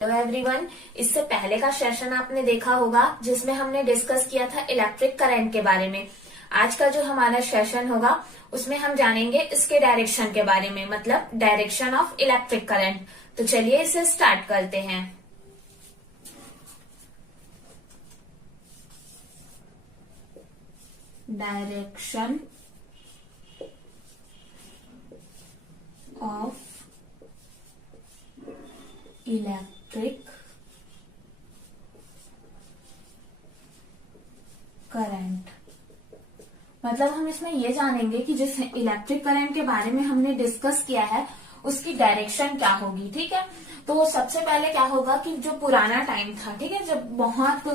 Hello everyone. इससे पहले का सेशन आपने देखा होगा जिसमें हमने डिस्कस किया था इलेक्ट्रिक करंट के बारे में। आज का जो हमारा सेशन होगा उसमें हम जानेंगे इसके डायरेक्शन के बारे में, मतलब डायरेक्शन ऑफ इलेक्ट्रिक करंट। तो चलिए इसे स्टार्ट करते हैं। डायरेक्शन ऑफ इलेक्ट्रिक करंट, मतलब हम इसमें ये जानेंगे कि जिस इलेक्ट्रिक करंट के बारे में हमने डिस्कस किया है उसकी डायरेक्शन क्या होगी। ठीक है, तो सबसे पहले क्या होगा कि जो पुराना टाइम था, ठीक है, जब बहुत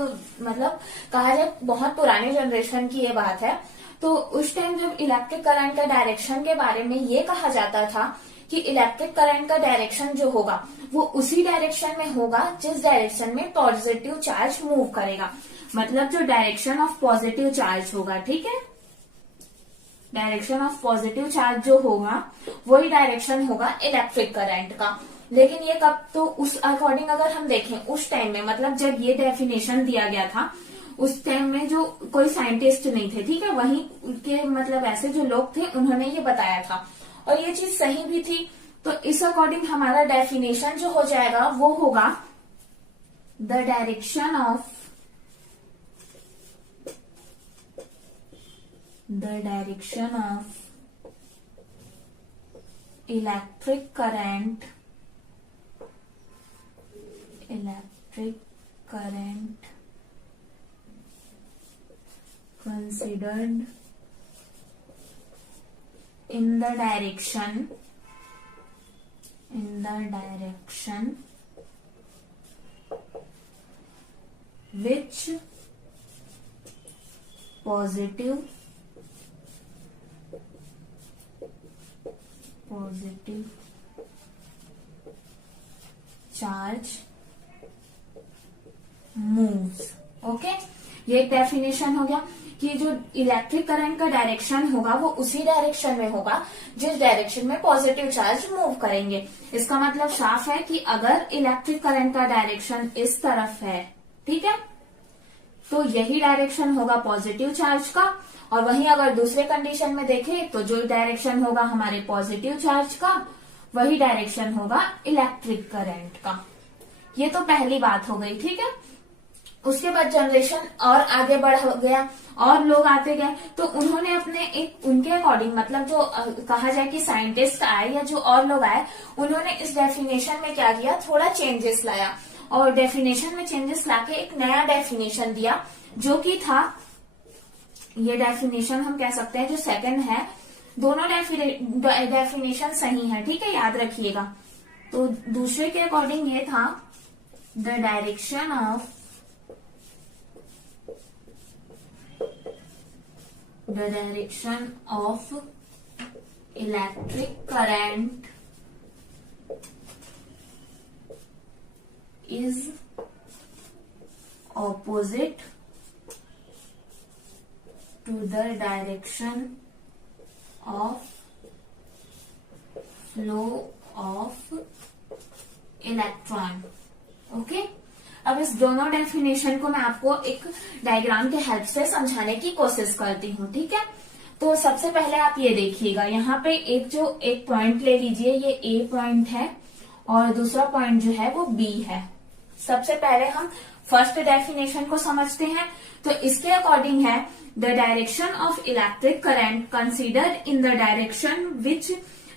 मतलब कहा जाए बहुत पुराने जनरेशन की ये बात है, तो उस टाइम जब इलेक्ट्रिक करंट का डायरेक्शन के बारे में ये कहा जाता था कि इलेक्ट्रिक करंट का डायरेक्शन जो होगा वो उसी डायरेक्शन में होगा जिस डायरेक्शन में पॉजिटिव चार्ज मूव करेगा, मतलब जो डायरेक्शन ऑफ पॉजिटिव चार्ज होगा। ठीक है, डायरेक्शन ऑफ पॉजिटिव चार्ज जो होगा वही डायरेक्शन होगा इलेक्ट्रिक करंट का। लेकिन ये कब, तो उस अकॉर्डिंग अगर हम देखें उस टाइम में, मतलब जब ये डेफिनेशन दिया गया था उस टाइम में जो कोई साइंटिस्ट नहीं थे, ठीक है, वहीं के मतलब ऐसे जो लोग थे उन्होंने ये बताया था और ये चीज सही भी थी। तो इस अकॉर्डिंग हमारा डेफिनेशन जो हो जाएगा वो होगा the direction of electric current considered in the direction which positive charge moves। Okay, ये एक डेफिनेशन हो गया कि जो इलेक्ट्रिक करंट का डायरेक्शन होगा वो उसी डायरेक्शन में होगा जिस डायरेक्शन में पॉजिटिव चार्ज मूव करेंगे। इसका मतलब साफ है कि अगर इलेक्ट्रिक करंट का डायरेक्शन इस तरफ है, ठीक है, तो यही डायरेक्शन होगा पॉजिटिव चार्ज का, और वहीं अगर दूसरे कंडीशन में देखें तो जो डायरेक्शन होगा हमारे पॉजिटिव चार्ज का वही डायरेक्शन होगा इलेक्ट्रिक करंट का। ये तो पहली बात हो गई। ठीक है, उसके बाद जनरेशन और आगे बढ़ गया और लोग आते गए, तो उन्होंने अपने एक उनके अकॉर्डिंग, मतलब जो कहा जाए कि साइंटिस्ट आए या जो और लोग आए, उन्होंने इस डेफिनेशन में क्या किया, थोड़ा चेंजेस लाया और डेफिनेशन में चेंजेस लाके एक नया डेफिनेशन दिया जो कि था, ये डेफिनेशन हम कह सकते हैं जो सेकंड है। दोनों डेफिनेशन सही है, ठीक है, याद रखिएगा। तो दूसरे के अकॉर्डिंग ये था the direction of electric current is opposite to the direction of flow of electron। Okay, अब इस दोनों डेफिनेशन को मैं आपको एक डायग्राम के हेल्प से समझाने की कोशिश करती हूँ। ठीक है, तो सबसे पहले आप ये देखिएगा, यहाँ पे एक पॉइंट ले लीजिए, ये ए पॉइंट है और दूसरा पॉइंट जो है वो बी है। सबसे पहले हम फर्स्ट डेफिनेशन को समझते हैं। तो इसके अकॉर्डिंग है the direction of electric current considered in the direction which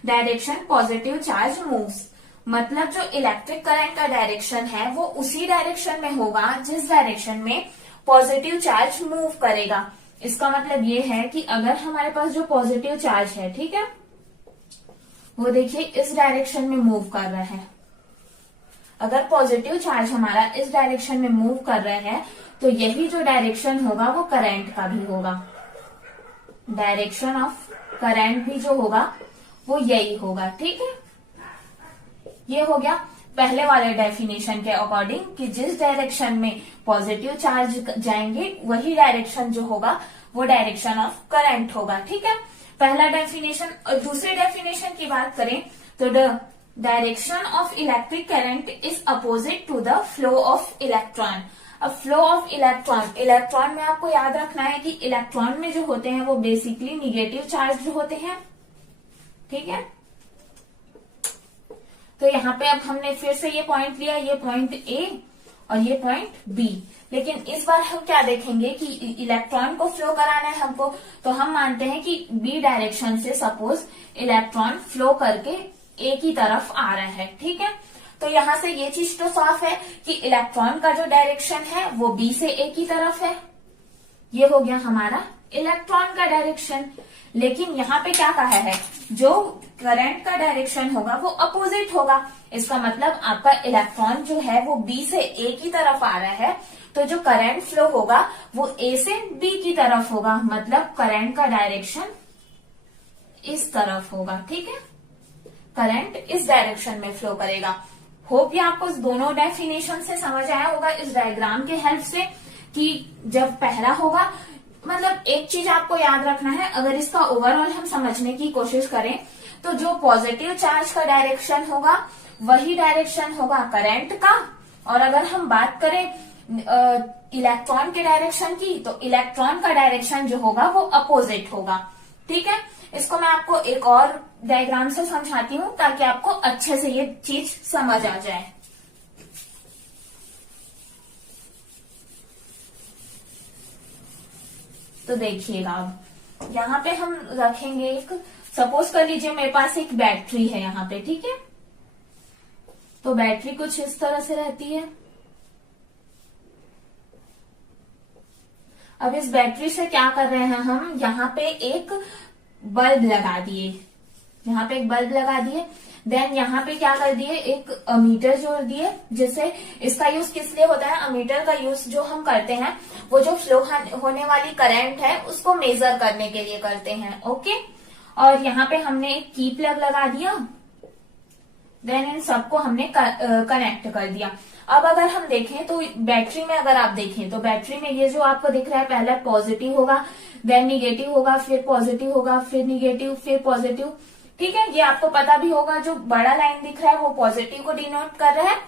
direction positive charge moves, मतलब जो इलेक्ट्रिक करंट का डायरेक्शन है वो उसी डायरेक्शन में होगा जिस डायरेक्शन में पॉजिटिव चार्ज मूव करेगा। इसका मतलब ये है कि अगर हमारे पास जो पॉजिटिव चार्ज है, ठीक है, वो देखिए इस डायरेक्शन में मूव कर रहा है। अगर पॉजिटिव चार्ज हमारा इस डायरेक्शन में मूव कर रहा है तो यही जो डायरेक्शन होगा वो करंट का भी होगा। डायरेक्शन ऑफ करंट भी जो होगा वो यही होगा। ठीक है, ये हो गया पहले वाले डेफिनेशन के अकॉर्डिंग कि जिस डायरेक्शन में पॉजिटिव चार्ज जाएंगे वही डायरेक्शन जो होगा वो डायरेक्शन ऑफ करंट होगा। ठीक है, पहला डेफिनेशन। और दूसरे डेफिनेशन की बात करें तो direction of electric current is opposite to the flow of electron. अब फ्लो ऑफ इलेक्ट्रॉन, इलेक्ट्रॉन में आपको याद रखना है कि इलेक्ट्रॉन में जो होते हैं वो बेसिकली निगेटिव चार्ज होते हैं, ठीक है। तो यहाँ पे अब हमने फिर से ये पॉइंट लिया, ये पॉइंट ए और ये पॉइंट बी। लेकिन इस बार हम क्या देखेंगे कि इलेक्ट्रॉन को फ्लो कराना है हमको, तो हम मानते हैं कि बी डायरेक्शन से सपोज इलेक्ट्रॉन फ्लो करके ए की तरफ आ रहा है, ठीक है। तो यहाँ से ये चीज तो साफ है कि इलेक्ट्रॉन का जो डायरेक्शन है वो बी से ए की तरफ है, ये हो गया हमारा इलेक्ट्रॉन का डायरेक्शन। लेकिन यहाँ पे क्या कहा है, जो करंट का डायरेक्शन होगा वो अपोजिट होगा। इसका मतलब आपका इलेक्ट्रॉन जो है वो बी से ए की तरफ आ रहा है, तो जो करंट फ्लो होगा वो ए से बी की तरफ होगा, मतलब करंट का डायरेक्शन इस तरफ होगा, ठीक है। करंट इस डायरेक्शन में फ्लो करेगा। होप ये आपको दोनों डेफिनेशन से समझ आया होगा इस डायग्राम के हेल्प से, कि जब पहला होगा, मतलब एक चीज आपको याद रखना है, अगर इसका ओवरऑल हम समझने की कोशिश करें तो जो पॉजिटिव चार्ज का डायरेक्शन होगा वही डायरेक्शन होगा करंट का, और अगर हम बात करें इलेक्ट्रॉन के डायरेक्शन की, तो इलेक्ट्रॉन का डायरेक्शन जो होगा वो अपोजिट होगा, ठीक है। इसको मैं आपको एक और डायग्राम से समझाती हूँ ताकि आपको अच्छे से ये चीज समझ आ जाए। तो देखिएगा, अब यहाँ पे हम रखेंगे एक, सपोज कर लीजिए मेरे पास एक बैटरी है यहाँ पे, ठीक है। तो बैटरी कुछ इस तरह से रहती है। अब इस बैटरी से क्या कर रहे हैं हम, यहाँ पे एक बल्ब लगा दिए, यहाँ पे एक बल्ब लगा दिए, देन यहाँ पे क्या कर दिए, एक अमीटर जोड़ दिए, जिससे इसका यूज किस लिए होता है, अमीटर का यूज जो हम करते हैं वो जो फ्लो होने वाली करंट है उसको मेजर करने के लिए करते हैं, ओके। और यहाँ पे हमने एक की प्लग लगा दिया, देन इन सबको हमने कनेक्ट कर दिया। अब अगर हम देखें तो बैटरी में अगर आप देखें तो बैटरी में ये जो आपको दिख रहा है, पहले पॉजिटिव होगा, देन निगेटिव होगा, फिर पॉजिटिव होगा, फिर निगेटिव, फिर पॉजिटिव, ठीक है। ये आपको पता भी होगा, जो बड़ा लाइन दिख रहा है वो पॉजिटिव को डिनोट कर रहा है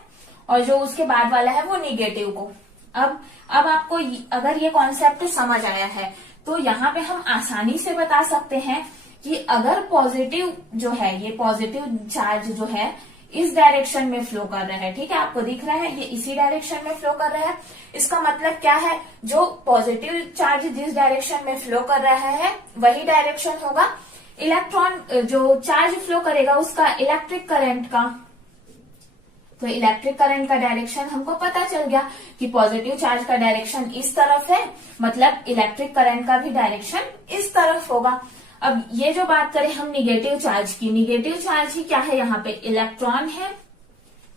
और जो उसके बाद वाला है वो निगेटिव को। अब आपको अगर ये कॉन्सेप्ट समझ आया है तो यहाँ पे हम आसानी से बता सकते हैं कि अगर पॉजिटिव जो है, ये पॉजिटिव चार्ज जो है इस डायरेक्शन में फ्लो कर रहा है, ठीक है, आपको दिख रहा है ये इसी डायरेक्शन में फ्लो कर रहा है। इसका मतलब क्या है, जो पॉजिटिव चार्ज जिस डायरेक्शन में फ्लो कर रहा है वही डायरेक्शन होगा इलेक्ट्रॉन जो चार्ज फ्लो करेगा उसका इलेक्ट्रिक करंट का। तो इलेक्ट्रिक करंट का डायरेक्शन हमको पता चल गया कि पॉजिटिव चार्ज का डायरेक्शन इस तरफ है, मतलब इलेक्ट्रिक करंट का भी डायरेक्शन इस तरफ होगा। अब ये जो बात करें हम निगेटिव चार्ज की, निगेटिव चार्ज ही क्या है, यहाँ पे इलेक्ट्रॉन है,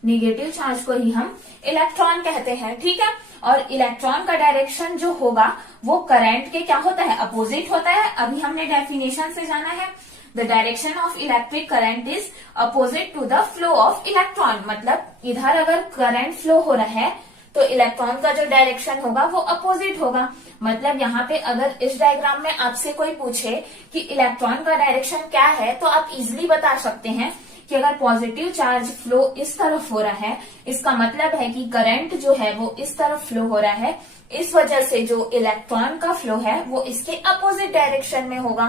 निगेटिव चार्ज को ही हम इलेक्ट्रॉन कहते हैं, ठीक है। और इलेक्ट्रॉन का डायरेक्शन जो होगा वो करंट के क्या होता है, अपोजिट होता है। अभी हमने डेफिनेशन से जाना है, the direction of electric current is opposite to the flow of electron, मतलब इधर अगर करंट फ्लो हो रहा है तो इलेक्ट्रॉन का जो डायरेक्शन होगा वो अपोजिट होगा। मतलब यहाँ पे अगर इस डायग्राम में आपसे कोई पूछे कि इलेक्ट्रॉन का डायरेक्शन क्या है, तो आप इजिली बता सकते हैं कि अगर पॉजिटिव चार्ज फ्लो इस तरफ हो रहा है, इसका मतलब है कि करंट जो है वो इस तरफ फ्लो हो रहा है, इस वजह से जो इलेक्ट्रॉन का फ्लो है वो इसके अपोजिट डायरेक्शन में होगा,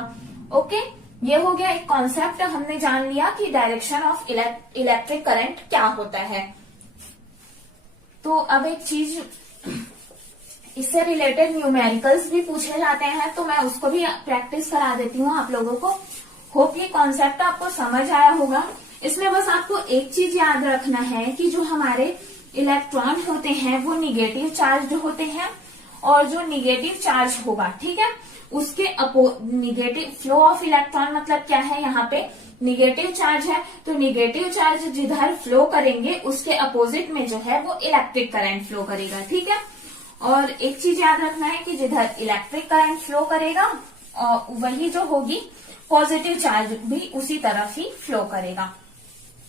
ओके। ये हो गया एक कॉन्सेप्ट, हमने जान लिया कि डायरेक्शन ऑफ इलेक्ट्रिक करंट क्या होता है। तो अब एक चीज, इससे रिलेटेड न्यूमेरिकल्स भी पूछे जाते हैं, तो मैं उसको भी प्रैक्टिस करा देती हूँ आप लोगों को। होप ये कॉन्सेप्ट आपको समझ आया होगा। इसमें बस आपको एक चीज याद रखना है कि जो हमारे इलेक्ट्रॉन होते हैं वो निगेटिव चार्ज होते हैं, और जो निगेटिव चार्ज होगा, ठीक है, उसके निगेटिव फ्लो ऑफ इलेक्ट्रॉन मतलब क्या है, यहाँ पे निगेटिव चार्ज है, तो निगेटिव चार्ज जिधर फ्लो करेंगे उसके अपोजिट में जो है वो इलेक्ट्रिक करंट फ्लो करेगा, ठीक है। और एक चीज याद रखना है कि जिधर इलेक्ट्रिक करंट फ्लो करेगा वही जो होगी पॉजिटिव चार्ज भी उसी तरफ ही फ्लो करेगा।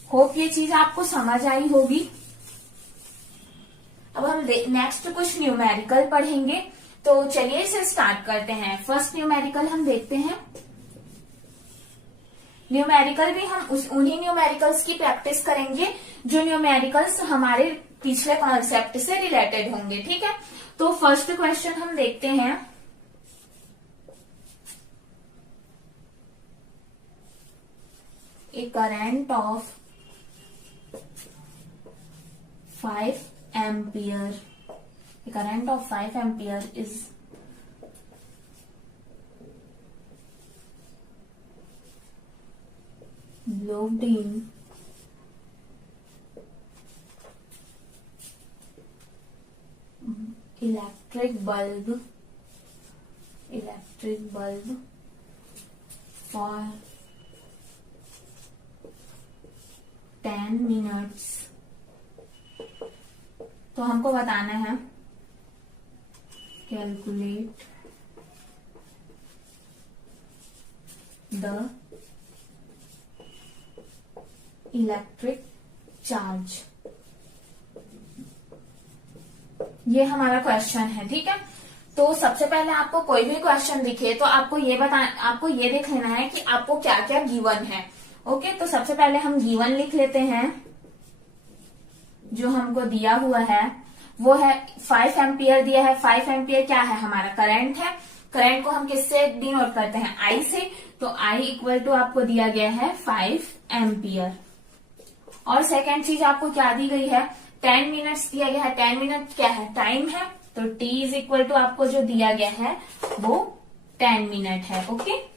होप ये चीज आपको समझ आई होगी। अब हम नेक्स्ट कुछ न्यूमेरिकल पढ़ेंगे, तो चलिए इसे स्टार्ट करते हैं। फर्स्ट न्यूमेरिकल हम देखते हैं। न्यूमेरिकल भी हम उन्हीं न्यूमेरिकल्स की प्रैक्टिस करेंगे जो न्यूमेरिकल्स हमारे पिछले कॉन्सेप्ट से रिलेटेड होंगे, ठीक है। तो फर्स्ट क्वेश्चन हम देखते हैं। A current of 5 ampere, a current of 5 ampere is looped in electric bulb for 10 minutes। तो हमको बताना है कैलकुलेट द इलेक्ट्रिक चार्ज। ये हमारा क्वेश्चन है, ठीक है। तो सबसे पहले आपको कोई भी क्वेश्चन दिखे तो आपको ये देख लेना है कि आपको क्या क्या गिवन है। ओके, तो सबसे पहले हम गिवन लिख लेते हैं। जो हमको दिया हुआ है वो है 5 एम्पियर दिया है। 5 एम्पियर क्या है, हमारा करंट है। करंट को हम किससे डिनोट करते हैं, आई से। तो आई इक्वल टू आपको दिया गया है 5 एम्पियर। और सेकेंड चीज आपको क्या दी गई है, 10 मिनट्स दिया गया है। 10 मिनट क्या है, टाइम है। तो t इज इक्वल टू आपको जो दिया गया है वो 10 मिनट है। ओके,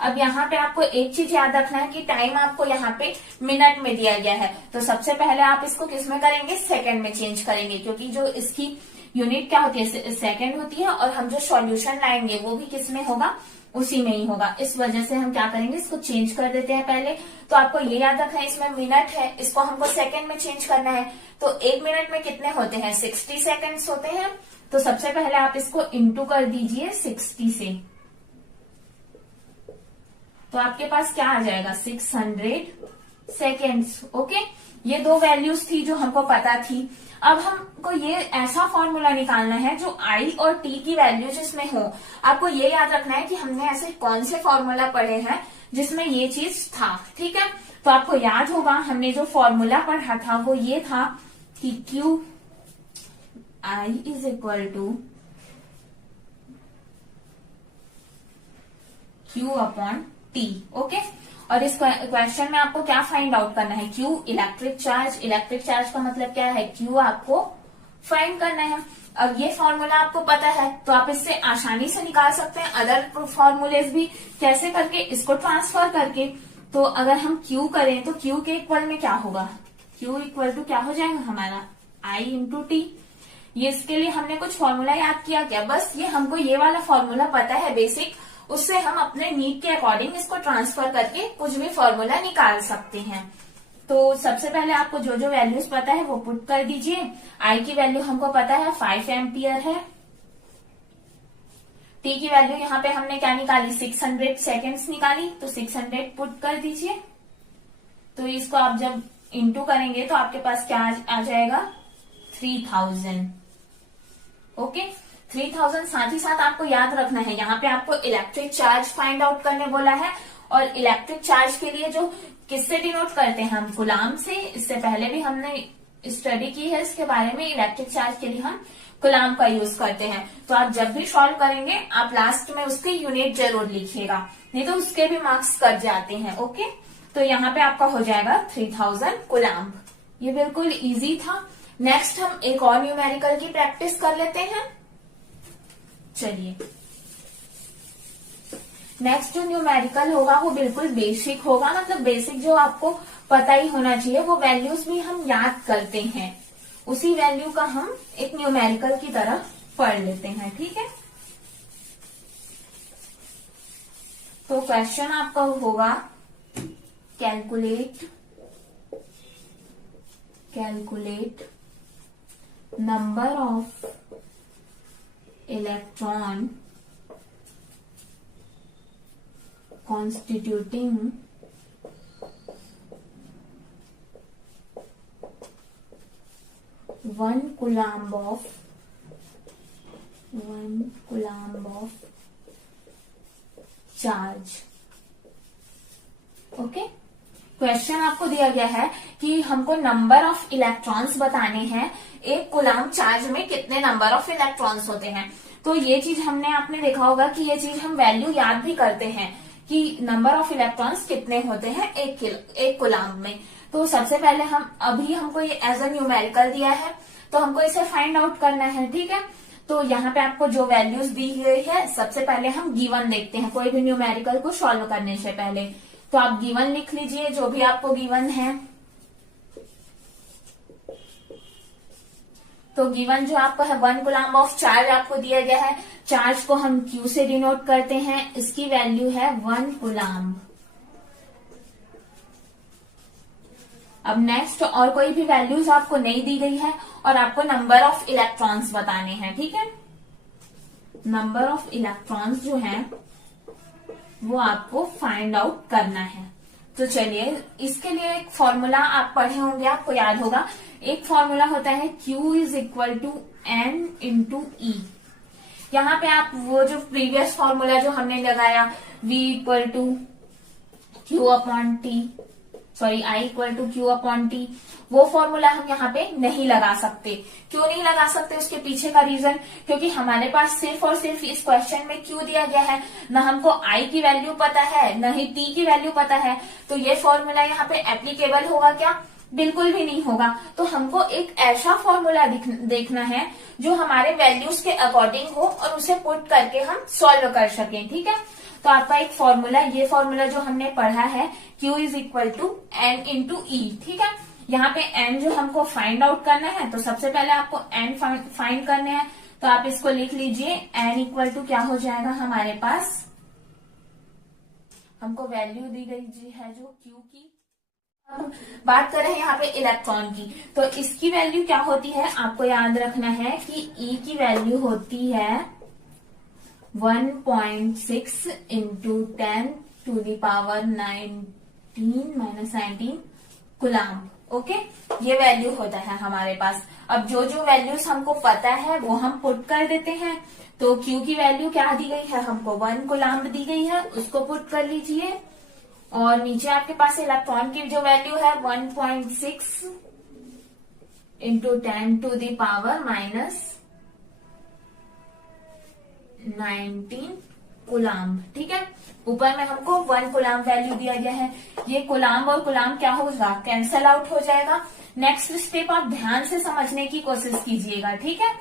अब यहाँ पे आपको एक चीज याद रखना है कि टाइम आपको यहाँ पे मिनट में दिया गया है। तो सबसे पहले आप इसको किस में करेंगे, सेकंड में चेंज करेंगे, क्योंकि जो इसकी यूनिट क्या होती है, सेकंड होती है। और हम जो सॉल्यूशन लाएंगे वो भी किस में होगा, उसी में ही होगा। इस वजह से हम क्या करेंगे, इसको चेंज कर देते हैं पहले। तो आपको ये याद रखना है इसमें मिनट है, इसको हमको सेकंड में चेंज करना है। तो 1 मिनट में कितने होते हैं, 60 सेकंड्स होते हैं। तो सबसे पहले आप इसको इंटू कर दीजिए 60 से। तो आपके पास क्या आ जाएगा, 600 सेकेंड्स। ओके, ये दो वैल्यूज थी जो हमको पता थी। अब हमको ये ऐसा फॉर्मूला निकालना है जो आई और टी की वैल्यू जिसमें हो। आपको ये याद रखना है कि हमने ऐसे कौन से फॉर्मूला पढ़े हैं जिसमें ये चीज था, ठीक है। तो आपको याद होगा हमने जो फॉर्मूला पढ़ा था वो ये था कि Q I is equal to Q upon T. Okay, और इस क्वेश्चन में आपको क्या फाइंड आउट करना है, Q electric charge. Electric charge का मतलब क्या है, क्यू आपको फाइंड करना है। अब ये फॉर्मूला आपको पता है तो आप इससे आसानी से निकाल सकते हैं अदर फॉर्मूलेज भी। कैसे करके, इसको ट्रांसफर करके। तो अगर हम क्यू करें तो क्यू के इक्वल में क्या होगा, क्यू इक्वल टू क्या हो जाएगा हमारा, आई इंटू टी। ये इसके लिए हमने कुछ फॉर्मूला याद किया क्या, बस ये हमको ये वाला फॉर्मूला पता है बेसिक, उससे हम अपने नीड के अकॉर्डिंग इसको ट्रांसफर करके कुछ भी फॉर्मूला निकाल सकते हैं। तो सबसे पहले आपको जो जो वैल्यूज पता है वो पुट कर दीजिए। आई की वैल्यू हमको पता है 5 एम्पियर है। टी की वैल्यू यहाँ पे हमने क्या निकाली, 600 सेकेंड्स निकाली। तो 600 पुट कर दीजिए। तो इसको आप जब इंटू करेंगे तो आपके पास क्या आ जाएगा, 3000। ओके, 3000। साथ ही साथ आपको याद रखना है यहाँ पे आपको इलेक्ट्रिक चार्ज फाइंड आउट करने बोला है। और इलेक्ट्रिक चार्ज के लिए जो किससे डिनोट करते हैं हम, गुलाम से। इससे पहले भी हमने स्टडी की है इसके बारे में। इलेक्ट्रिक चार्ज के लिए हम गुलाम का यूज करते हैं। तो आप जब भी सॉल्व करेंगे आप लास्ट में उसकी यूनिट जरूर लिखिएगा, नहीं तो उसके भी मार्क्स कट जाते हैं। ओके, तो यहाँ पे आपका हो जाएगा 3000 गुलाम। ये बिल्कुल इजी था। नेक्स्ट हम एक और न्यूमेरिकल की प्रैक्टिस कर लेते हैं। चलिए, नेक्स्ट जो न्यूमेरिकल होगा वो बिल्कुल बेसिक होगा, मतलब बेसिक जो आपको पता ही होना चाहिए। वो वैल्यूज भी हम याद करते हैं, उसी वैल्यू का हम एक न्यूमेरिकल की तरह पढ़ लेते हैं, ठीक है। तो क्वेश्चन आपका होगा calculate number of electron constituting 1 coulomb of charge okay. Question आपको दिया गया है कि हमको नंबर ऑफ इलेक्ट्रॉन्स बताने हैं, एक कूलम्ब चार्ज में कितने नंबर ऑफ इलेक्ट्रॉन्स होते हैं। तो ये चीज आपने देखा होगा कि ये चीज हम वैल्यू याद भी करते हैं कि नंबर ऑफ इलेक्ट्रॉन्स कितने होते हैं एक कूलम्ब में। तो सबसे पहले हमको ये एज अ न्यूमेरिकल दिया है, तो हमको इसे फाइंड आउट करना है, ठीक है। तो यहाँ पे आपको जो वैल्यूज दी गई है, सबसे पहले हम गिवन देखते हैं कोई भी न्यूमेरिकल को सॉल्व करने से पहले। तो आप गिवन लिख लीजिए जो भी आपको गिवन है। तो गिवन जो आपको है 1 कूलम्ब ऑफ चार्ज आपको दिया गया है। चार्ज को हम Q से डिनोट करते हैं, इसकी वैल्यू है 1 कूलम्ब। अब नेक्स्ट और कोई भी वैल्यूज आपको नहीं दी गई है और आपको नंबर ऑफ इलेक्ट्रॉन्स बताने हैं, ठीक है। नंबर ऑफ इलेक्ट्रॉन्स जो है वो आपको फाइंड आउट करना है। तो चलिए, इसके लिए एक फॉर्मूला आप पढ़े होंगे, आपको याद होगा। एक फॉर्मूला होता है Q is equal to N into E। यहाँ पे आप वो जो प्रीवियस फॉर्मूला जो हमने लगाया V equal to Q upon T, sorry I equal to Q upon T, वो फॉर्मूला हम यहाँ पे नहीं लगा सकते। क्यों नहीं लगा सकते, उसके पीछे का रीजन, क्योंकि हमारे पास सिर्फ और सिर्फ इस क्वेश्चन में Q दिया गया है, न हमको I की वैल्यू पता है न ही T की वैल्यू पता है। तो ये फॉर्मूला यहाँ पे एप्लीकेबल होगा क्या? बिल्कुल भी नहीं होगा। तो हमको एक ऐसा फॉर्मूला देखना है जो हमारे वैल्यूज के अकॉर्डिंग हो और उसे पुट करके हम सॉल्व कर सकें, ठीक है। तो आपका एक फॉर्मूला, ये फॉर्मूला जो हमने पढ़ा है Q is equal to N into E, ठीक है। यहाँ पे N जो हमको फाइंड आउट करना है, तो सबसे पहले आपको N फाइंड करने हैं। तो आप इसको लिख लीजिए, N इक्वल टू क्या हो जाएगा हमारे पास, हमको वैल्यू दी गई है जो Q की। अब बात कर रहे हैं यहाँ पे इलेक्ट्रॉन की, तो इसकी वैल्यू क्या होती है, आपको याद रखना है कि E की वैल्यू होती है 1.6 into 10 to the power 19 coulomb. Okay, ये वैल्यू होता है हमारे पास। अब जो जो वैल्यूज हमको पता है वो हम पुट कर देते हैं। तो Q की वैल्यू क्या दी गई है, हमको 1 कूलम्ब दी गई है, उसको पुट कर लीजिए। और नीचे आपके पास इलेक्ट्रॉन की जो वैल्यू है 1.6 into 10 to the power -19 coulomb, ठीक है। ऊपर में हमको 1 कूलम्ब वैल्यू दिया गया है। ये कूलम्ब और कूलम्ब क्या होगा, कैंसल आउट हो जाएगा। नेक्स्ट स्टेप आप ध्यान से समझने की कोशिश कीजिएगा, ठीक है।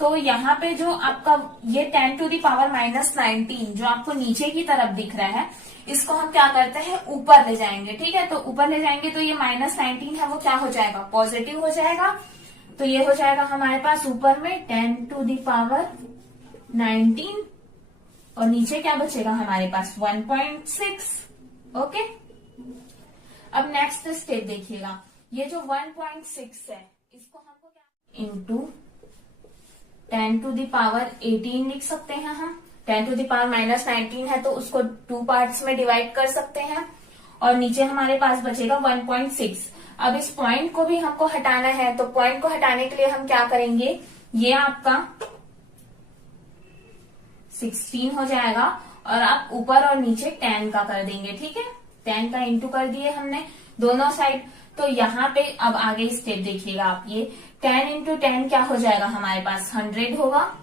तो यहाँ पे जो आपका ये 10 टू द पावर -19 जो आपको नीचे की तरफ दिख रहा है, इसको हम क्या करते हैं, ऊपर ले जाएंगे, ठीक है। तो ऊपर ले जाएंगे तो ये -19 है वो क्या हो जाएगा, पॉजिटिव हो जाएगा। तो ये हो जाएगा हमारे पास ऊपर में 10 टू द पावर 19 और नीचे क्या बचेगा हमारे पास 1.6। ओके, अब नेक्स्ट स्टेप देखिएगा, ये जो 1.6 है इसको हमको क्या इंटू 10 टू द पावर 18 लिख सकते हैं हम। 10 टू द पावर -19 है तो उसको 2 पार्ट्स में डिवाइड कर सकते हैं और नीचे हमारे पास बचेगा 1.6। अब इस पॉइंट को भी हमको हटाना है, तो पॉइंट को हटाने के लिए हम क्या करेंगे, ये आपका 16 हो जाएगा और आप ऊपर और नीचे 10 का कर देंगे, ठीक है। 10 का इंटू कर दिए हमने दोनों साइड। तो यहाँ पे अब आगे स्टेप देखिएगा आप, ये 10 इंटू 10 क्या हो जाएगा हमारे पास 100 होगा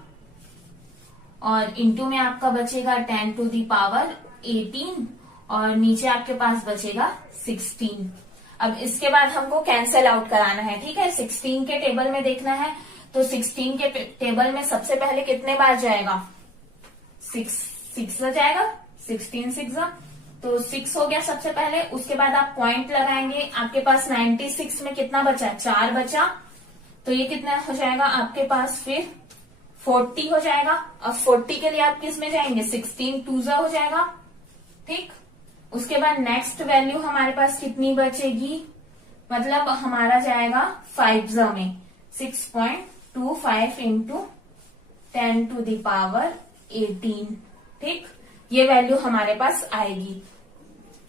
और इंटू में आपका बचेगा 10 टू दी पावर 18 और नीचे आपके पास बचेगा 16। अब इसके बाद हमको कैंसल आउट कराना है, ठीक है। 16 के टेबल में देखना है, तो 16 के टेबल में सबसे पहले कितने बार जाएगा, 6 जाएगा, 16 6 तो 6 हो गया सबसे पहले। उसके बाद आप पॉइंट लगाएंगे, आपके पास 96 में कितना बचा, 4 बचा, तो ये कितना हो जाएगा आपके पास फिर 40 हो जाएगा। अब 40 के लिए आप किस में जाएंगे, 16 2 हो जाएगा, ठीक। उसके बाद नेक्स्ट वैल्यू हमारे पास कितनी बचेगी, मतलब हमारा जाएगा 5 में 6.25 इंटू 10 टू द पावर 18, ठीक। ये वैल्यू हमारे पास आएगी।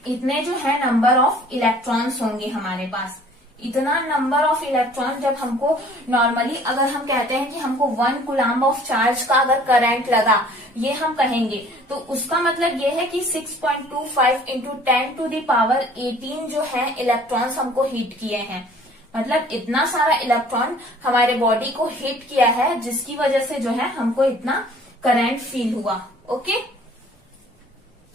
इतने जो है नंबर ऑफ इलेक्ट्रॉन्स होंगे हमारे पास, इतना नंबर ऑफ इलेक्ट्रॉन, जब हमको नॉर्मली अगर हम कहते हैं कि हमको 1 कूलम्ब ऑफ चार्ज का अगर करंट लगा, ये हम कहेंगे, तो उसका मतलब ये है कि 6.25 इंटू 10⁻18 जो है इलेक्ट्रॉन्स हमको हीट किए हैं। मतलब इतना सारा इलेक्ट्रॉन हमारे बॉडी को हीट किया है, जिसकी वजह से जो है हमको इतना करंट फील हुआ। ओके,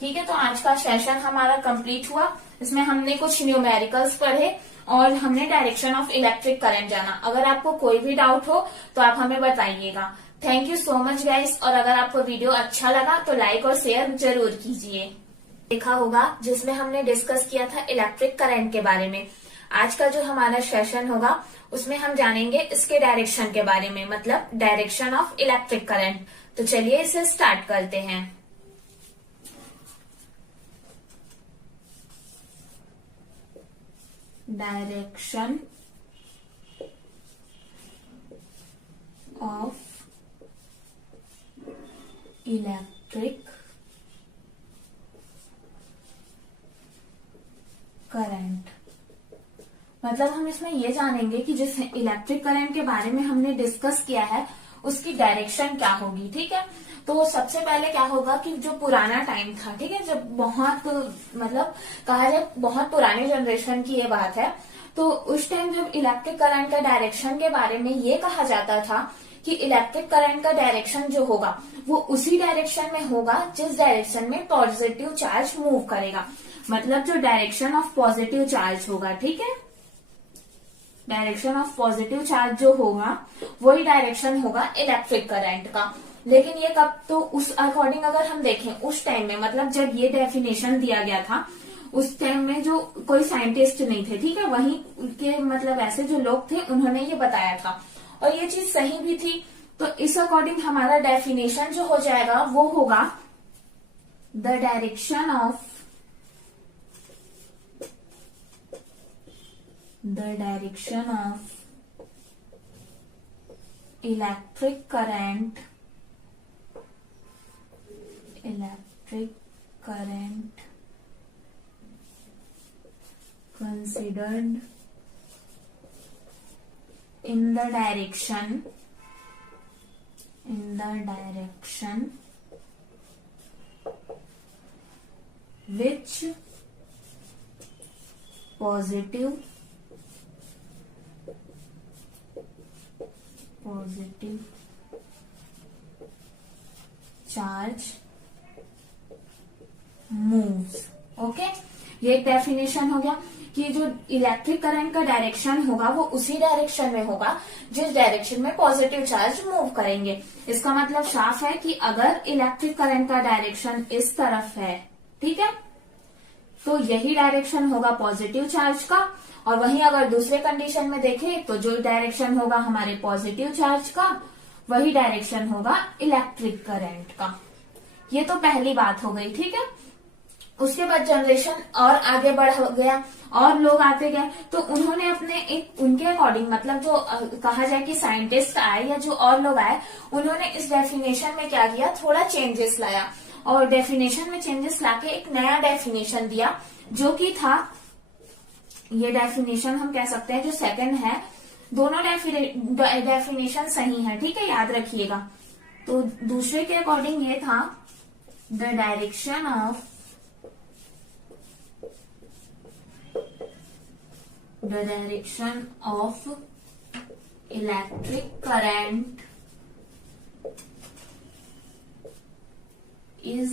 ठीक है। तो आज का सेशन हमारा कंप्लीट हुआ। इसमें हमने कुछ न्यूमेरिकल्स पढ़े और हमने डायरेक्शन ऑफ इलेक्ट्रिक करंट जाना। अगर आपको कोई भी डाउट हो तो आप हमें बताइएगा। Thank you so much guys. और अगर आपको वीडियो अच्छा लगा तो लाइक और शेयर जरूर कीजिए। देखा होगा जिसमें हमने डिस्कस किया था इलेक्ट्रिक करंट के बारे में। आज का जो हमारा सेशन होगा उसमें हम जानेंगे इसके डायरेक्शन के बारे में, मतलब डायरेक्शन ऑफ इलेक्ट्रिक करंट। तो चलिए इसे स्टार्ट करते हैं। डायरेक्शन ऑफ इलेक्ट्रिक करंट, मतलब हम इसमें ये जानेंगे कि जिस इलेक्ट्रिक करंट के बारे में हमने डिस्कस किया है उसकी डायरेक्शन क्या होगी। ठीक है, तो सबसे पहले क्या होगा कि जो पुराना टाइम था, ठीक है, जब बहुत मतलब कहा जाए बहुत पुराने जनरेशन की ये बात है, तो उस टाइम जब इलेक्ट्रिक करंट का डायरेक्शन के बारे में ये कहा जाता था कि इलेक्ट्रिक करंट का डायरेक्शन जो होगा वो उसी डायरेक्शन में होगा जिस डायरेक्शन में पॉजिटिव चार्ज मूव करेगा। मतलब जो डायरेक्शन ऑफ पॉजिटिव चार्ज होगा, ठीक है, डायरेक्शन ऑफ पॉजिटिव चार्ज जो होगा वही डायरेक्शन होगा इलेक्ट्रिक करंट का। लेकिन ये कब, तो उस अकॉर्डिंग अगर हम देखें उस टाइम में, मतलब जब ये डेफिनेशन दिया गया था उस टाइम में जो कोई साइंटिस्ट नहीं थे, ठीक है, वहीं के मतलब ऐसे जो लोग थे उन्होंने ये बताया था और ये चीज सही भी थी। तो इस अकॉर्डिंग हमारा डेफिनेशन जो हो जाएगा वो होगा the direction of electric current considered in the direction which positive charge moves। Okay, ये एक डेफिनेशन हो गया कि जो इलेक्ट्रिक करंट का डायरेक्शन होगा वो उसी डायरेक्शन में होगा जिस डायरेक्शन में पॉजिटिव चार्ज मूव करेंगे। इसका मतलब साफ है कि अगर इलेक्ट्रिक करंट का डायरेक्शन इस तरफ है, ठीक है, तो यही डायरेक्शन होगा पॉजिटिव चार्ज का। और वहीं अगर दूसरे कंडीशन में देखें तो जो डायरेक्शन होगा हमारे पॉजिटिव चार्ज का वही डायरेक्शन होगा इलेक्ट्रिक करंट का। ये तो पहली बात हो गई, ठीक है। उसके बाद जनरेशन और आगे बढ़ गया और लोग आते गए, तो उन्होंने अपने एक उनके अकॉर्डिंग, मतलब जो कहा जाए कि साइंटिस्ट आए या जो और लोग आए, उन्होंने इस डेफिनेशन में क्या किया, थोड़ा चेंजेस लाया और डेफिनेशन में चेंजेस लाके एक नया डेफिनेशन दिया जो कि था, ये डेफिनेशन हम कह सकते हैं जो सेकंड है। दोनों डेफिनेशन सही है, ठीक है, याद रखिएगा। तो दूसरे के अकॉर्डिंग ये था the direction of electric current is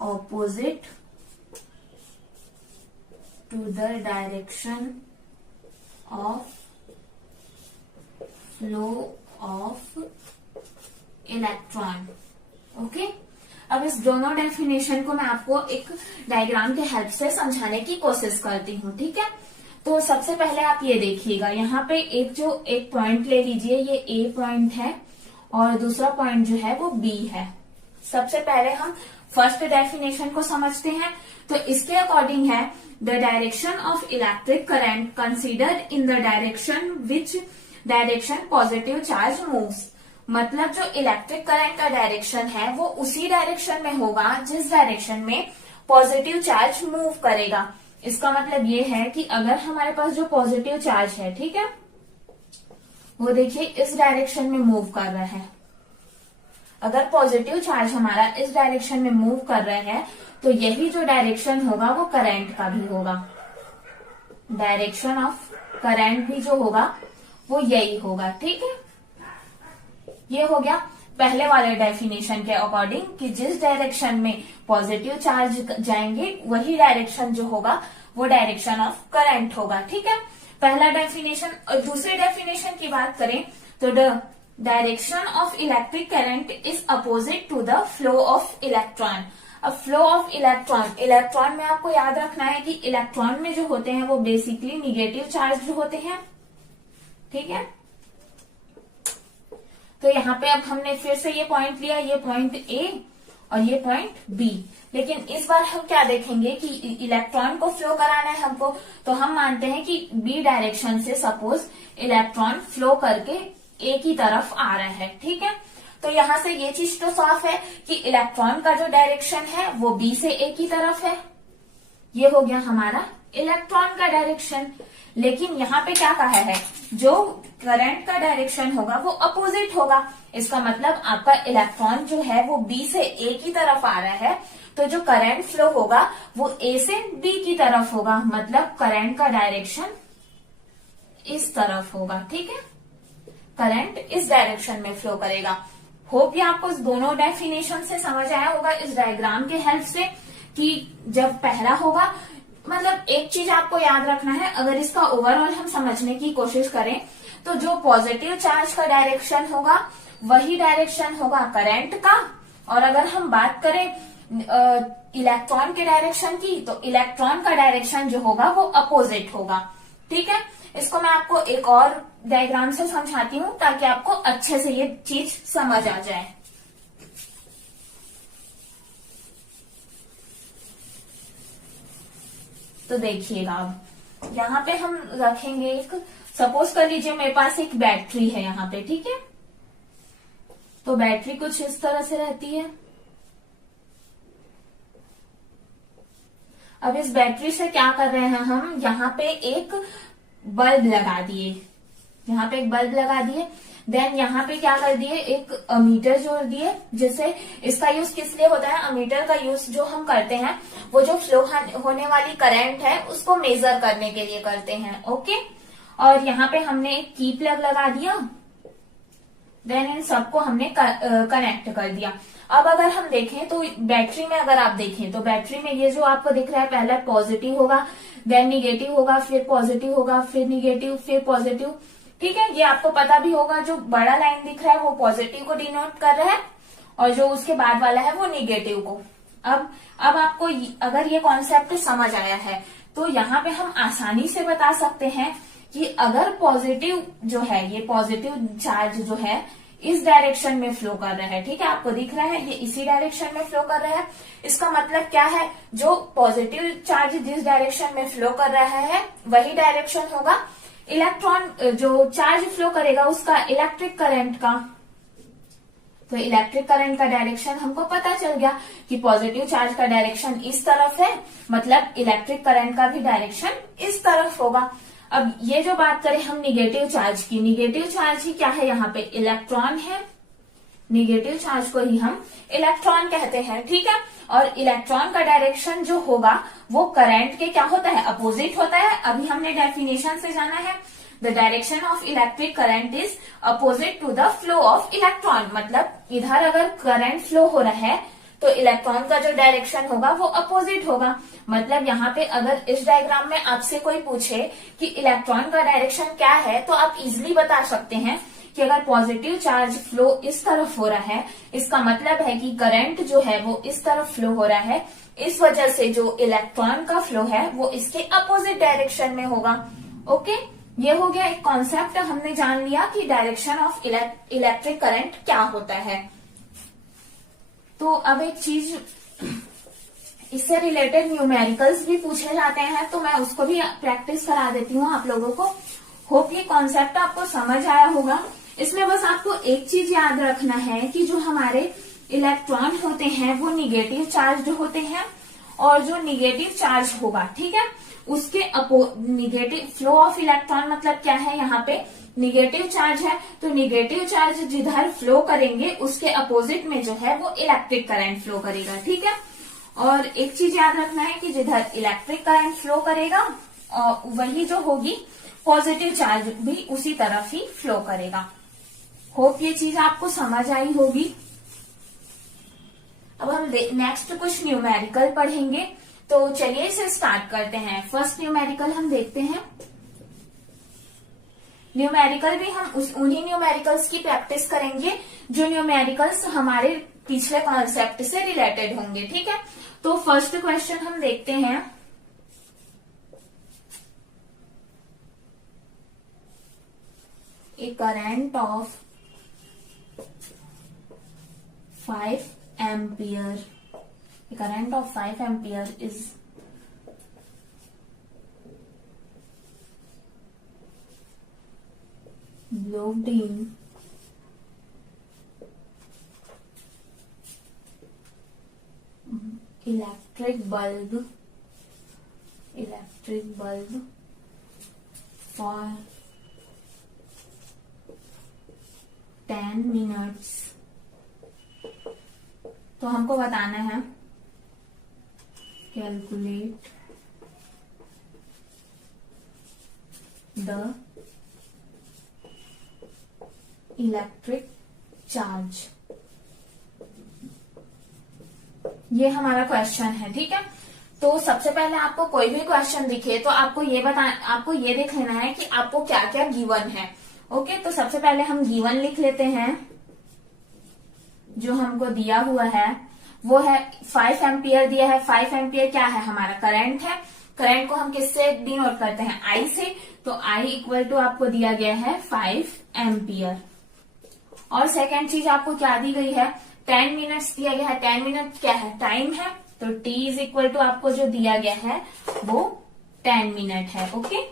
opposite to the direction of flow of electron। Okay, अब इस दोनों डेफिनेशन को मैं आपको एक डायग्राम के हेल्प से समझाने की कोशिश करती हूँ, ठीक है। तो सबसे पहले आप ये देखिएगा, यहाँ पे एक पॉइंट ले लीजिए, ये ए पॉइंट है और दूसरा पॉइंट जो है वो बी है। सबसे पहले हम फर्स्ट डेफिनेशन को समझते हैं। तो इसके अकॉर्डिंग है the direction of electric current considered in the direction which direction positive charge moves. मतलब जो इलेक्ट्रिक करंट का डायरेक्शन है वो उसी डायरेक्शन में होगा जिस डायरेक्शन में पॉजिटिव चार्ज मूव करेगा। इसका मतलब ये है कि अगर हमारे पास जो पॉजिटिव चार्ज है, ठीक है, वो देखिए इस डायरेक्शन में मूव कर रहा है। अगर पॉजिटिव चार्ज हमारा इस डायरेक्शन में मूव कर रहे हैं तो यही जो डायरेक्शन होगा वो करंट का भी होगा। डायरेक्शन ऑफ करंट भी जो होगा वो यही होगा, ठीक है। ये हो गया पहले वाले डेफिनेशन के अकॉर्डिंग कि जिस डायरेक्शन में पॉजिटिव चार्ज जाएंगे वही डायरेक्शन जो होगा वो डायरेक्शन ऑफ करंट होगा, ठीक है, पहला डेफिनेशन। और दूसरे डेफिनेशन की बात करें तो the direction of electric current is opposite to the flow of electron. अब फ्लो ऑफ इलेक्ट्रॉन, इलेक्ट्रॉन में आपको याद रखना है कि इलेक्ट्रॉन में जो होते हैं वो बेसिकली निगेटिव चार्ज होते हैं, ठीक है। तो यहाँ पे अब हमने फिर से ये पॉइंट लिया, ये पॉइंट ए और ये पॉइंट बी, लेकिन इस बार हम क्या देखेंगे कि इलेक्ट्रॉन को फ्लो कराना है हमको, तो हम मानते हैं कि बी डायरेक्शन से सपोज इलेक्ट्रॉन फ्लो करके ए की तरफ आ रहा है, ठीक है। तो यहाँ से ये चीज तो साफ है कि इलेक्ट्रॉन का जो डायरेक्शन है वो बी से ए की तरफ है। ये हो गया हमारा इलेक्ट्रॉन का डायरेक्शन। लेकिन यहाँ पे क्या कहा है, जो करंट का डायरेक्शन होगा वो अपोजिट होगा। इसका मतलब आपका इलेक्ट्रॉन जो है वो बी से ए की तरफ आ रहा है, तो जो करंट फ्लो होगा वो ए से बी की तरफ होगा, मतलब करंट का डायरेक्शन इस तरफ होगा, ठीक है। करंट इस डायरेक्शन में फ्लो करेगा। होप ये आपको दोनों डेफिनेशन से समझ आया होगा इस डायग्राम के हेल्प से कि जब पहला होगा, मतलब एक चीज आपको याद रखना है, अगर इसका ओवरऑल हम समझने की कोशिश करें तो जो पॉजिटिव चार्ज का डायरेक्शन होगा वही डायरेक्शन होगा करंट का, और अगर हम बात करें इलेक्ट्रॉन के डायरेक्शन की तो इलेक्ट्रॉन का डायरेक्शन जो होगा वो अपोजिट होगा, ठीक है। इसको मैं आपको एक और डायग्राम से समझाती हूँ ताकि आपको अच्छे से ये चीज समझ आ जाए। तो देखिएगा, अब यहाँ पे हम रखेंगे एक, सपोज कर लीजिए मेरे पास एक बैटरी है यहाँ पे, ठीक है। तो बैटरी कुछ इस तरह से रहती है। अब इस बैटरी से क्या कर रहे हैं हम, यहाँ पे एक बल्ब लगा दिए, यहाँ पे एक बल्ब लगा दिए, देन यहाँ पे क्या कर दिए, एक अमीटर जोड़ दिए, जिससे इसका यूज किस लिए होता है, अमीटर का यूज जो हम करते हैं वो जो फ्लो होने वाली करंट है उसको मेजर करने के लिए करते हैं, ओके। और यहाँ पे हमने एक की प्लग लगा दिया, देन इन सबको हमने कनेक्ट कर दिया। अब अगर हम देखें तो बैटरी में अगर आप देखें तो बैटरी में ये जो आपको दिख रहा है पहले पॉजिटिव होगा, देन निगेटिव होगा, फिर पॉजिटिव होगा, फिर निगेटिव, फिर पॉजिटिव, ठीक है। ये आपको पता भी होगा, जो बड़ा लाइन दिख रहा है वो पॉजिटिव को डिनोट कर रहा है और जो उसके बाद वाला है वो निगेटिव को। अब आपको अगर ये कॉन्सेप्ट समझ आया है तो यहाँ पे हम आसानी से बता सकते हैं कि अगर पॉजिटिव जो है, ये पॉजिटिव चार्ज जो है इस डायरेक्शन में फ्लो कर रहा है, ठीक है, आपको दिख रहा है ये इसी डायरेक्शन में फ्लो कर रहा है। इसका मतलब क्या है, जो पॉजिटिव चार्ज जिस डायरेक्शन में फ्लो कर रहा है वही डायरेक्शन होगा इलेक्ट्रॉन जो चार्ज फ्लो करेगा उसका इलेक्ट्रिक करंट का। तो इलेक्ट्रिक करंट का डायरेक्शन हमको पता चल गया कि पॉजिटिव चार्ज का डायरेक्शन इस तरफ है, मतलब इलेक्ट्रिक करंट का भी डायरेक्शन इस तरफ होगा। अब ये जो बात करें हम निगेटिव चार्ज की, निगेटिव चार्ज ही क्या है, यहाँ पे इलेक्ट्रॉन है, निगेटिव चार्ज को ही हम इलेक्ट्रॉन कहते हैं, ठीक है। और इलेक्ट्रॉन का डायरेक्शन जो होगा वो करंट के क्या होता है, अपोजिट होता है। अभी हमने डेफिनेशन से जाना है, the direction of electric current is opposite to the flow of electron, मतलब इधर अगर करंट फ्लो हो रहा है तो इलेक्ट्रॉन का जो डायरेक्शन होगा वो अपोजिट होगा। मतलब यहाँ पे अगर इस डायग्राम में आपसे कोई पूछे कि इलेक्ट्रॉन का डायरेक्शन क्या है तो आप इजिली बता सकते हैं कि अगर पॉजिटिव चार्ज फ्लो इस तरफ हो रहा है इसका मतलब है कि करंट जो है वो इस तरफ फ्लो हो रहा है, इस वजह से जो इलेक्ट्रॉन का फ्लो है वो इसके अपोजिट डायरेक्शन में होगा, ओके। ये हो गया एक कॉन्सेप्ट, हमने जान लिया कि डायरेक्शन ऑफ इलेक्ट्रिक करंट क्या होता है। तो अब एक चीज, इससे रिलेटेड न्यूमेरिकल्स भी पूछे जाते हैं तो मैं उसको भी प्रैक्टिस करा देती हूँ आप लोगों को। होप ये कॉन्सेप्ट आपको समझ आया होगा। इसमें बस आपको एक चीज याद रखना है कि जो हमारे इलेक्ट्रॉन होते हैं वो निगेटिव चार्ज होते हैं, और जो निगेटिव चार्ज होगा, ठीक है, उसके निगेटिव फ्लो ऑफ इलेक्ट्रॉन मतलब क्या है, यहाँ पे निगेटिव चार्ज है, तो निगेटिव चार्ज जिधर फ्लो करेंगे उसके अपोजिट में जो है वो इलेक्ट्रिक करंट फ्लो करेगा, ठीक है। और एक चीज याद रखना है कि जिधर इलेक्ट्रिक करंट फ्लो करेगा वही जो होगी पॉजिटिव चार्ज भी उसी तरफ ही फ्लो करेगा। होप ये चीज आपको समझ आई होगी। अब हम नेक्स्ट कुछ न्यूमेरिकल पढ़ेंगे, तो चलिए इसे स्टार्ट करते हैं। फर्स्ट न्यूमेरिकल हम देखते हैं। न्यूमेरिकल भी हम उन्हीं न्यूमेरिकल्स की प्रैक्टिस करेंगे जो न्यूमेरिकल्स हमारे पिछले कॉन्सेप्ट से रिलेटेड होंगे, ठीक है। तो फर्स्ट क्वेश्चन हम देखते हैं। A current of 5 ampere, a current of 5 ampere is looped in electric bulb for 10 minutes। तो हमको बताना है कैलकुलेट द इलेक्ट्रिक चार्ज। ये हमारा क्वेश्चन है, ठीक है। तो सबसे पहले आपको कोई भी क्वेश्चन दिखे तो आपको ये देख लेना है कि आपको क्या क्या गिवन है। ओके, तो सबसे पहले हम गिवन लिख लेते हैं। जो हमको दिया हुआ है वो है 5 एम्पियर दिया है। 5 एम्पियर क्या है, हमारा करंट है। करंट को हम किससे डिनोट करते हैं, आई से। तो आई इक्वल टू आपको दिया गया है 5 एम्पियर। और सेकेंड चीज आपको क्या दी गई है, 10 मिनट्स दिया गया है। 10 मिनट क्या है, टाइम है। तो टी इज इक्वल टू आपको जो दिया गया है वो 10 मिनट है। ओके,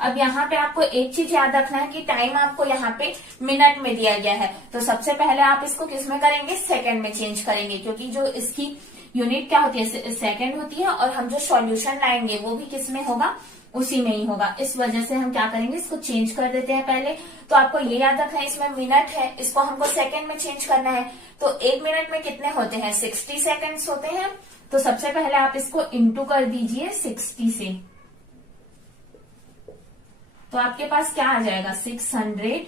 अब यहाँ पे आपको एक चीज याद रखना है कि टाइम आपको यहाँ पे मिनट में दिया गया है। तो सबसे पहले आप इसको किस में करेंगे, सेकंड में चेंज करेंगे, क्योंकि जो इसकी यूनिट क्या होती है, सेकंड होती है। और हम जो सॉल्यूशन लाएंगे वो भी किस में होगा, उसी में ही होगा। इस वजह से हम क्या करेंगे, इसको चेंज कर देते हैं पहले। तो आपको ये याद रखना है इसमें मिनट है, इसको हमको सेकंड में चेंज करना है। तो 1 मिनट में कितने होते हैं, 60 सेकेंड्स होते हैं। तो सबसे पहले आप इसको इंटू कर दीजिए 60 से। तो आपके पास क्या आ जाएगा, 600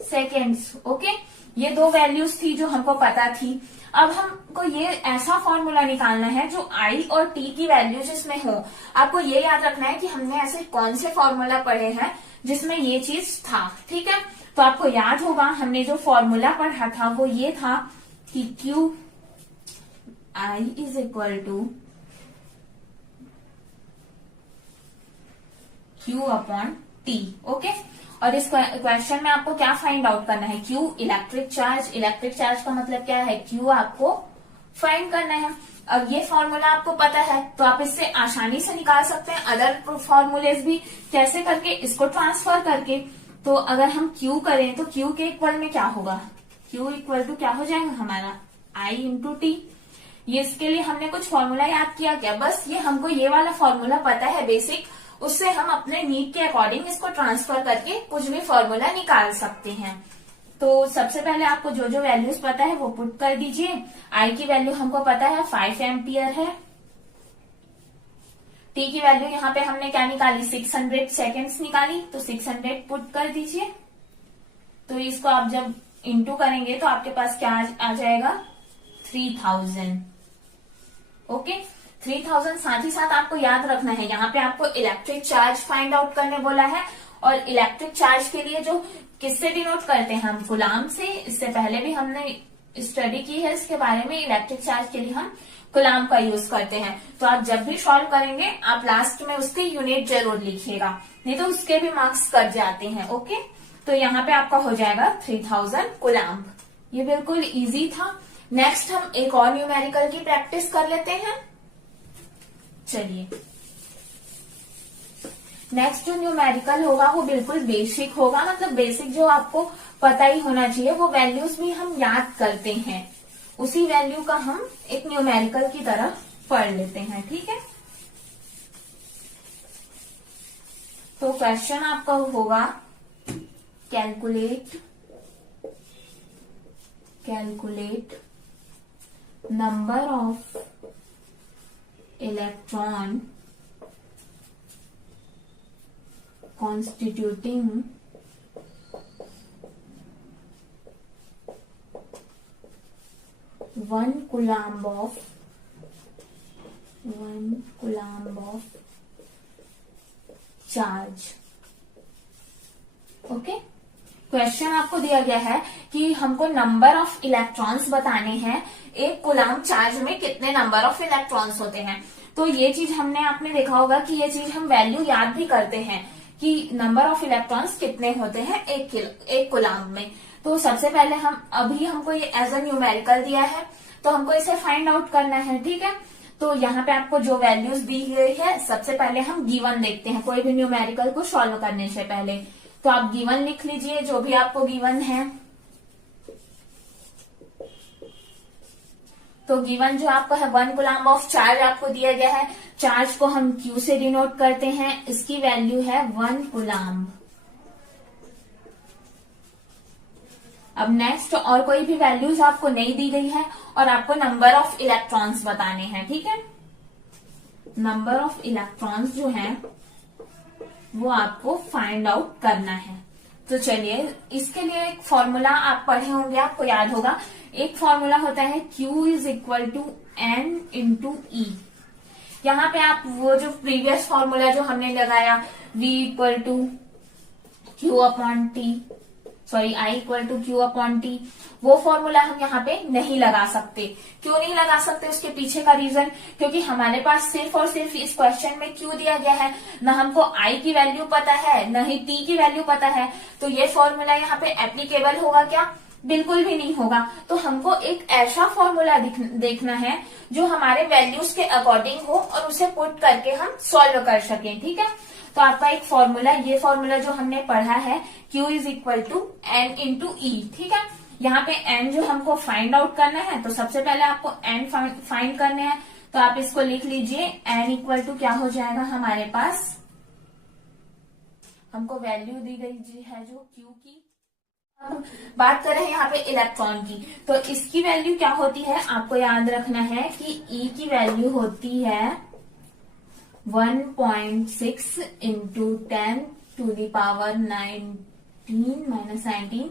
सेकेंड्स। ओके, ये दो वैल्यूज थी जो हमको पता थी। अब हमको ये ऐसा फॉर्मूला निकालना है जो आई और टी की वैल्यू जिसमें हो। आपको ये याद रखना है कि हमने ऐसे कौन से फॉर्मूला पढ़े हैं जिसमें ये चीज था, ठीक है। तो आपको याद होगा हमने जो फॉर्मूला पढ़ा था वो ये था कि Q I is equal to Q upon T. Okay, और इस क्वेश्चन में आपको क्या फाइंड आउट करना है, Q electric charge. Electric charge का मतलब क्या है, क्यू आपको फाइंड करना है। अब ये फॉर्मूला आपको पता है तो आप इससे आसानी से निकाल सकते हैं अदर फॉर्मूलेज भी। कैसे करके, इसको ट्रांसफर करके। तो अगर हम क्यू करें तो क्यू के इक्वल में क्या होगा, क्यू इक्वल टू क्या हो जाएगा हमारा, आई इंटू टी। ये इसके लिए हमने कुछ फॉर्मूला याद किया क्या, बस ये हमको ये वाला फॉर्मूला पता है बेसिक, उससे हम अपने नीड के अकॉर्डिंग इसको ट्रांसफर करके कुछ भी फॉर्मूला निकाल सकते हैं। तो सबसे पहले आपको जो जो वैल्यूज पता है वो पुट कर दीजिए। आई की वैल्यू हमको पता है 5 एम्पियर है। टी की वैल्यू यहाँ पे हमने क्या निकाली, 600 सेकेंड्स निकाली। तो 600 पुट कर दीजिए। तो इसको आप जब इंटू करेंगे तो आपके पास क्या आ जाएगा, 3000। ओके, 3000। साथ ही साथ आपको याद रखना है यहाँ पे आपको इलेक्ट्रिक चार्ज फाइंड आउट करने बोला है। और इलेक्ट्रिक चार्ज के लिए जो किससे डिनोट करते हैं, हम गुलाम से। इससे पहले भी हमने स्टडी की है इसके बारे में। इलेक्ट्रिक चार्ज के लिए हम गुलाम का यूज करते हैं। तो आप जब भी सॉल्व करेंगे आप लास्ट में उसकी यूनिट जरूर लिखिएगा, नहीं तो उसके भी मार्क्स कट जाते हैं। ओके, तो यहाँ पे आपका हो जाएगा 3000 गुलाम। ये बिल्कुल इजी था। नेक्स्ट हम एक और न्यूमेरिकल की प्रैक्टिस कर लेते हैं। चलिए, नेक्स्ट जो न्यूमेरिकल होगा वो बिल्कुल बेसिक होगा, मतलब बेसिक जो आपको पता ही होना चाहिए। वो वैल्यूज भी हम याद करते हैं, उसी वैल्यू का हम एक न्यूमेरिकल की तरह पढ़ लेते हैं, ठीक है। तो क्वेश्चन आपका होगा calculate number of electron constituting 1 coulomb of charge. Okay, question आपको दिया गया है कि हमको नंबर ऑफ इलेक्ट्रॉन्स बताने हैं, एक कूलम्ब चार्ज में कितने नंबर ऑफ इलेक्ट्रॉन्स होते हैं। तो ये चीज आपने देखा होगा कि ये चीज हम वैल्यू याद भी करते हैं कि नंबर ऑफ इलेक्ट्रॉन्स कितने होते हैं एक कूलम्ब में। तो सबसे पहले हमको ये एज अ न्यूमेरिकल दिया है, तो हमको इसे फाइंड आउट करना है। ठीक है, तो यहाँ पे आपको जो वैल्यूज दी गई है, सबसे पहले हम गिवन देखते हैं कोई भी न्यूमेरिकल को सॉल्व करने से पहले। तो आप गिवन लिख लीजिए जो भी आपको गिवन है। तो गिवन जो आपको है 1 कूलम्ब ऑफ चार्ज आपको दिया गया है। चार्ज को हम Q से डिनोट करते हैं, इसकी वैल्यू है 1 कूलम्ब। अब नेक्स्ट और कोई भी वैल्यूज आपको नहीं दी गई है और आपको नंबर ऑफ इलेक्ट्रॉन्स बताने हैं। ठीक है, नंबर ऑफ इलेक्ट्रॉन्स जो है वो आपको फाइंड आउट करना है। तो चलिए, इसके लिए एक फॉर्मूला आप पढ़े होंगे, आपको याद होगा। एक फॉर्मूला होता है Q is equal to N into E। यहाँ पे आप वो जो प्रीवियस फॉर्मूला जो हमने लगाया V equal to Q upon T, sorry I equal to Q upon T, वो फॉर्मूला हम यहाँ पे नहीं लगा सकते। क्यों नहीं लगा सकते, उसके पीछे का रीजन, क्योंकि हमारे पास सिर्फ और सिर्फ इस क्वेश्चन में Q दिया गया है, न हमको I की वैल्यू पता है न ही T की वैल्यू पता है। तो ये फॉर्मूला यहाँ पे एप्लीकेबल होगा क्या? बिल्कुल भी नहीं होगा। तो हमको एक ऐसा फॉर्मूला देखना है जो हमारे वैल्यूज के अकॉर्डिंग हो और उसे पुट करके हम सॉल्व कर सकें। ठीक है, तो आपका एक फॉर्मूला, ये फॉर्मूला जो हमने पढ़ा है Q is equal to N into E। ठीक है, यहाँ पे N जो हमको फाइंड आउट करना है, तो सबसे पहले आपको N फाइंड करने हैं। तो आप इसको लिख लीजिए, N इक्वल टू क्या हो जाएगा हमारे पास, हमको वैल्यू दी गई है जो Q की। अब बात कर रहे हैं यहाँ पे इलेक्ट्रॉन की, तो इसकी वैल्यू क्या होती है, आपको याद रखना है कि E की वैल्यू होती है 1.6 into 10 to the power 19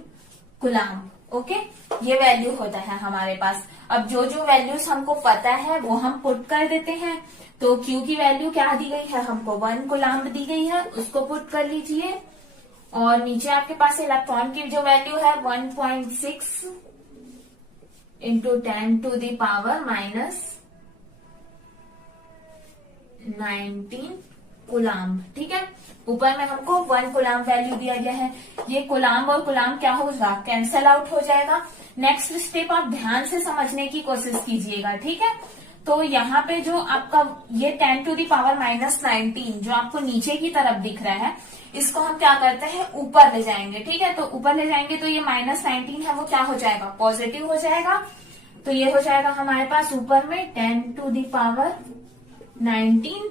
coulomb. Okay, ये वैल्यू होता है हमारे पास। अब जो जो वैल्यूज हमको पता है वो हम पुट कर देते हैं। तो Q की वैल्यू क्या दी गई है, हमको 1 कूलम्ब दी गई है, उसको पुट कर लीजिए। और नीचे आपके पास इलेक्ट्रॉन की जो वैल्यू है 1.6 into 10 to the power -19 coulomb. ठीक है, ऊपर में हमको 1 कूलम्ब वैल्यू दिया गया है। ये कूलम्ब और कूलम्ब क्या होगा, कैंसल आउट हो जाएगा। नेक्स्ट स्टेप आप ध्यान से समझने की कोशिश कीजिएगा। ठीक है, तो यहाँ पे जो आपका ये 10 टू द पावर -19 जो आपको नीचे की तरफ दिख रहा है, इसको हम क्या करते हैं, ऊपर ले जाएंगे। ठीक है, तो ऊपर ले जाएंगे तो ये -19 है वो क्या हो जाएगा, पॉजिटिव हो जाएगा। तो ये हो जाएगा हमारे पास ऊपर में 10 टू द पावर 19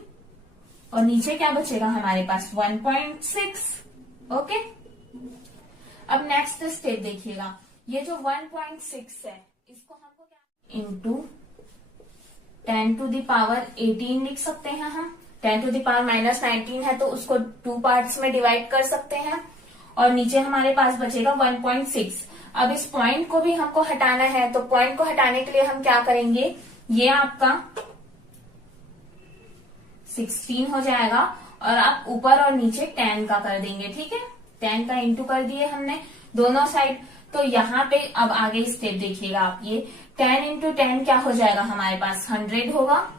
और नीचे क्या बचेगा हमारे पास 1.6। ओके, अब नेक्स्ट स्टेप देखिएगा, ये जो 1.6 है इसको हमको क्या इंटू 10 टू द पावर 18 लिख सकते हैं हम। 10 टू द पावर -19 है तो उसको 2 पार्ट्स में डिवाइड कर सकते हैं और नीचे हमारे पास बचेगा 1.6। अब इस पॉइंट को भी हमको हटाना है, तो पॉइंट को हटाने के लिए हम क्या करेंगे, ये आपका 16 हो जाएगा और आप ऊपर और नीचे 10 का कर देंगे। ठीक है, 10 का इंटू कर दिए हमने दोनों साइड। तो यहाँ पे अब आगे स्टेप देखिएगा आप, ये 10 इंटू 10 क्या हो जाएगा हमारे पास 100 होगा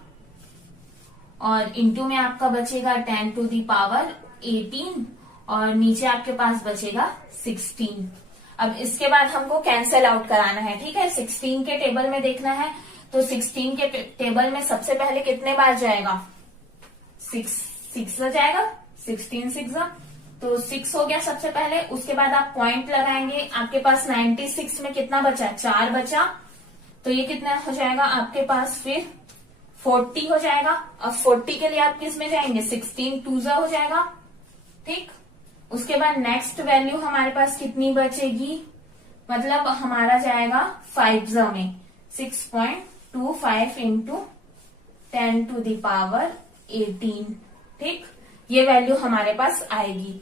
और इंटू में आपका बचेगा 10 टू द पावर 18 और नीचे आपके पास बचेगा 16। अब इसके बाद हमको कैंसल आउट कराना है। ठीक है, 16 के टेबल में देखना है, तो 16 के टेबल में सबसे पहले कितने बार जाएगा, 6 हो जाएगा, 16 6 तो 6 हो गया सबसे पहले। उसके बाद आप पॉइंट लगाएंगे, आपके पास 96 में कितना बचा, 4 बचा, तो ये कितना हो जाएगा आपके पास फिर 40 हो जाएगा। अब 40 के लिए आप किस में जाएंगे, 16 2 हो जाएगा ठीक। उसके बाद नेक्स्ट वैल्यू हमारे पास कितनी बचेगी, मतलब हमारा जाएगा 5 में 6.25 इंटू 10⁻18। ठीक, ये वैल्यू हमारे पास आएगी।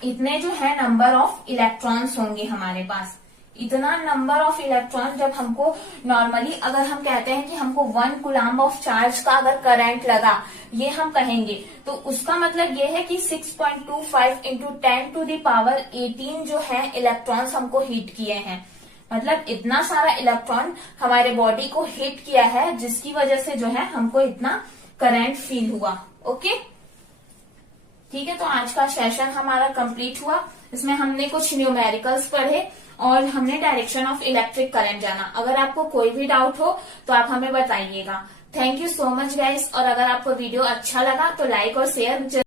इतने जो है नंबर ऑफ इलेक्ट्रॉन्स होंगे हमारे पास। इतना नंबर ऑफ इलेक्ट्रॉन जब हमको नॉर्मली अगर हम कहते हैं कि हमको 1 कूलम्ब ऑफ चार्ज का अगर करंट लगा, ये हम कहेंगे, तो उसका मतलब ये है कि 6.25 इंटू 10⁻18 जो है इलेक्ट्रॉन्स हमको हीट किए हैं। मतलब इतना सारा इलेक्ट्रॉन हमारे बॉडी को हीट किया है, जिसकी वजह से जो है हमको इतना करंट फील हुआ। ओके, ठीक है। तो आज का सेशन हमारा कंप्लीट हुआ। इसमें हमने कुछ न्यूमेरिकल्स पढ़े और हमने डायरेक्शन ऑफ इलेक्ट्रिक करंट जाना। अगर आपको कोई भी डाउट हो तो आप हमें बताइएगा। Thank you so much guys. और अगर आपको वीडियो अच्छा लगा तो लाइक और शेयर